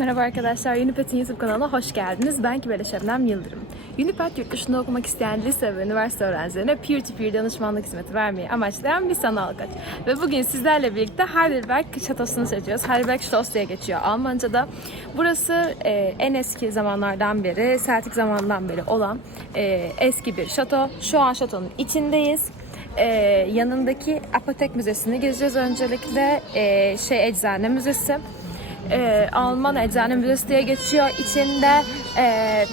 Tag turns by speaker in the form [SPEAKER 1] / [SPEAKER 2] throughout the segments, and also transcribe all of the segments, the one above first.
[SPEAKER 1] Merhaba arkadaşlar, Unipet'in YouTube kanalına hoş geldiniz. Ben Kibele Şebnem Yıldırım. Unipet yurt dışında okumak isteyen lise ve üniversite öğrencilerine peer-to-peer danışmanlık hizmeti vermeyi amaçlayan bir sanal kaç. Ve bugün sizlerle birlikte Heidelberg Şatosu'nu seçiyoruz. Heidelberg Schloss diye geçiyor Almanca'da. Burası e, en eski zamanlardan beri, Celtic zamandan beri olan e, eski bir şato. Şu an şatonun içindeyiz. Ee, yanındaki Apotek Müzesi'ni gezeceğiz öncelikle. Ee, şey Eczane Müzesi. Ee, Alman Eczane Müzesi geçiyor. İçinde e,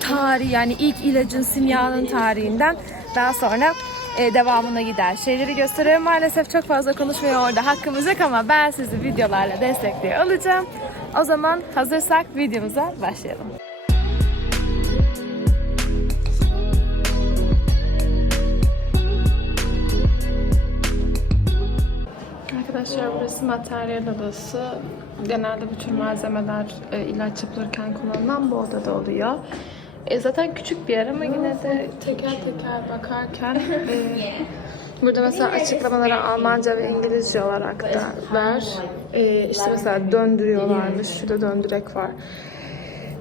[SPEAKER 1] tarih yani ilk ilacın simyanın tarihinden daha sonra e, devamına gider. Şeyleri gösteriyorum. Maalesef çok fazla konuşmuyor orada. Hakkımız yok ama ben sizi videolarla destekliyor olacağım. O zaman hazırsak videomuza başlayalım. Arkadaşlar burası materyal odası. Genelde bütün malzemeler e, ilaç yapılırken kullanılan bu odada oluyor. E, zaten küçük bir yer ama yine de teker teker bakarken e, burada mesela açıklamaları Almanca ve İngilizce olarak da var. E, işte mesela döndürüyorlarmış. Şurada döndürek var.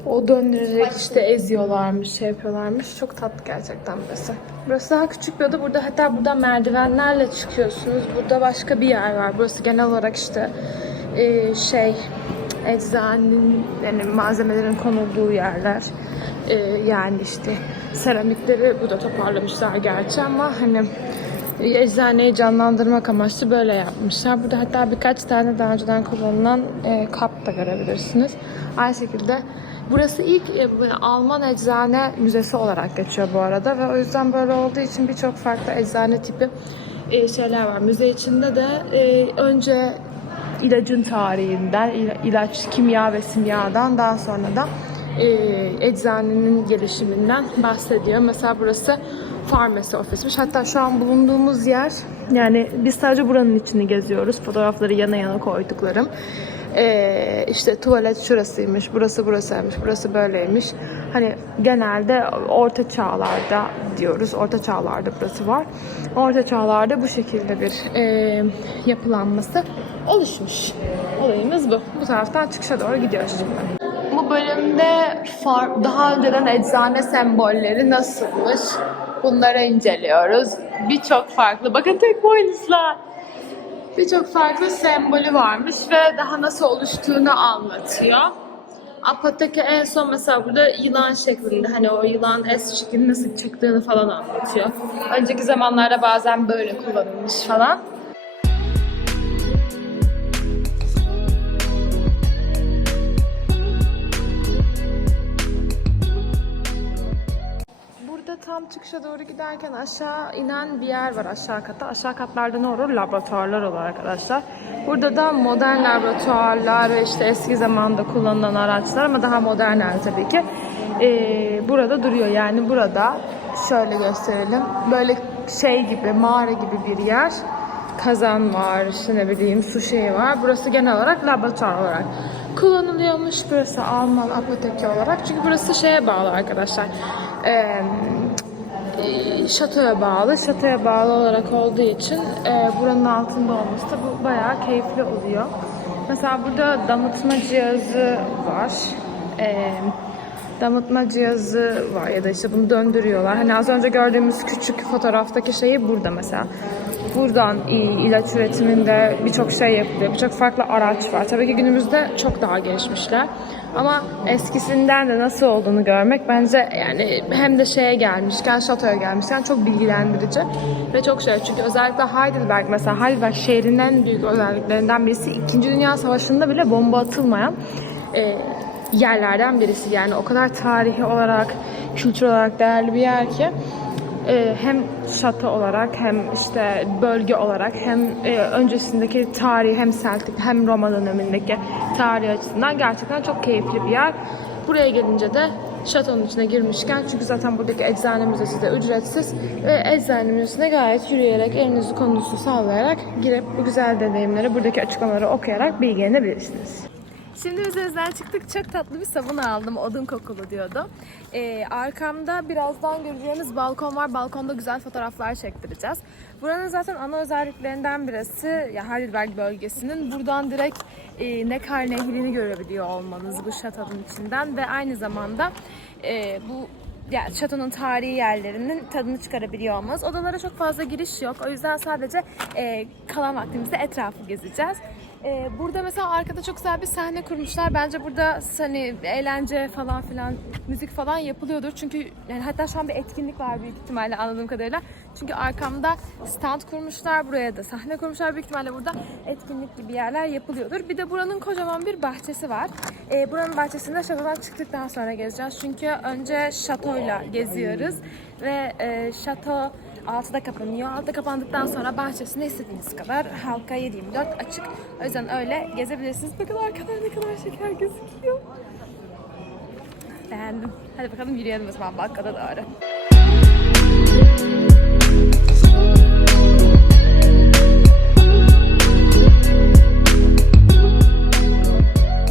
[SPEAKER 1] O döndürerek işte eziyorlarmış, şey yapıyorlarmış. Çok tatlı gerçekten burası. Burası daha küçük bir oda. Burada hatta burada merdivenlerle çıkıyorsunuz. Burada başka bir yer var. Burası genel olarak işte e, şey eczanenin yani malzemelerin konulduğu yerler. E, yani işte seramikleri burada toparlamışlar gerçi ama hani eczaneyi canlandırmak amaçlı böyle yapmışlar. Burada hatta birkaç tane daha önceden kullanılan e, kap da görebilirsiniz. Aynı şekilde burası ilk e, Alman eczane müzesi olarak geçiyor bu arada ve o yüzden böyle olduğu için birçok farklı eczane tipi e, şeyler var. Müze içinde de e, önce ilacın tarihinden, ila- ilaç, kimya ve simyadan daha sonra da eczanenin gelişiminden bahsediyor. Mesela burası farmasi ofismiş. Hatta şu an bulunduğumuz yer yani biz sadece buranın içini geziyoruz. Fotoğrafları yana yana koyduklarım. E, işte tuvalet şurasıymış, burası burasıymış, burası böyleymiş. Hani genelde orta çağlarda diyoruz. Orta çağlarda burası var. Orta çağlarda bu şekilde bir e, yapılanması oluşmuş. Olayımız bu. Bu taraftan çıkışa doğru gidiyoruz şimdi. Bölümde far, daha önceden eczane sembolleri nasılmış bunları inceliyoruz. Birçok farklı, bakın tek boynuzlar. Birçok farklı sembolü varmış ve daha nasıl oluştuğunu anlatıyor. Apoteke en son mesela burada yılan şeklinde hani o yılan es şeklinde nasıl çıktığını falan anlatıyor. Önceki zamanlarda bazen böyle kullanılmış falan. Tam çıkışa doğru giderken aşağı inen bir yer var aşağı kata. Aşağı katlarda ne olur? Laboratuvarlar olur arkadaşlar. Burada da modern laboratuvarlar ve işte eski zamanda kullanılan araçlar ama daha modernler tabii ki. Ee, burada duruyor. Yani burada şöyle gösterelim. Böyle şey gibi, mağara gibi bir yer. Kazan var, işte ne bileyim su şeyi var. Burası genel olarak laboratuvar olarak kullanılıyormuş. Burası Alman apoteki olarak. Çünkü burası şeye bağlı arkadaşlar. Ee, şatoya bağlı. Şatoya bağlı olarak olduğu için e, buranın altında olması da bu bayağı keyifli oluyor. Mesela burada damıtma cihazı var. E, damıtma cihazı var ya da işte bunu döndürüyorlar. Hani az önce gördüğümüz küçük fotoğraftaki şeyi burada mesela. Buradan ilaç üretiminde birçok şey yapılıyor. Birçok farklı araç var. Tabii ki günümüzde çok daha gelişmişler. Ama eskisinden de nasıl olduğunu görmek bence yani hem de şeye gelmişken, şatoya gelmişken çok bilgilendirici ve çok şey. Çünkü özellikle Heidelberg mesela Heidelberg şehrinin büyük özelliklerinden birisi 2. Dünya Savaşı'nda bile bomba atılmayan e, yerlerden birisi. Yani o kadar tarihi olarak, kültür olarak değerli bir yer ki e, hem şato olarak hem işte bölge olarak hem e, öncesindeki tarih hem Celtic hem Roma dönemindeki tarih açısından gerçekten çok keyifli bir yer. Buraya gelince de şatonun içine girmişken çünkü zaten buradaki eczane müzesi de ücretsiz ve eczane müzesine gayet yürüyerek elinizi kolunuzu sallayarak girip bu güzel deneyimleri buradaki açıklamaları okuyarak bilgilenebilirsiniz. Şimdi üzerimizden çıktık. Çok tatlı bir sabun aldım. Odun kokulu diyordu. Ee, arkamda birazdan göreceğimiz balkon var. Balkonda güzel fotoğraflar çektireceğiz. Buranın zaten ana özelliklerinden birisi ya Heidelberg bölgesinin buradan direkt e, Neckar Nehri'ni görebiliyor olmanız bu şatonun içinden ve aynı zamanda e, bu yani şatonun tarihi yerlerinin tadını çıkarabiliyor olmanız. Odalara çok fazla giriş yok. O yüzden sadece e, kalan vaktimizde etrafı gezeceğiz. E, burada mesela arkada çok güzel bir sahne kurmuşlar. Bence burada hani eğlence falan filan, müzik falan yapılıyordur. Çünkü yani hatta şu an bir etkinlik var büyük ihtimalle anladığım kadarıyla. Çünkü arkamda stand kurmuşlar. Buraya da sahne kurmuşlar. Büyük ihtimalle burada etkinlik gibi yerler yapılıyordur. Bir de buranın kocaman bir bahçesi var. E, buranın bahçesinde şatodan çıktıktan sonra gezeceğiz. Çünkü önce şatoyla geziyoruz. Ve e, şato 6'da kapanıyor. 6'da kapandıktan sonra bahçesinde istediğiniz kadar halka 7-24 açık. O yüzden öyle gezebilirsiniz. Bakın arkadan ne kadar şeker gözüküyor. Beğendim. Hadi bakalım yürüyelim o zaman Balkan'a doğru.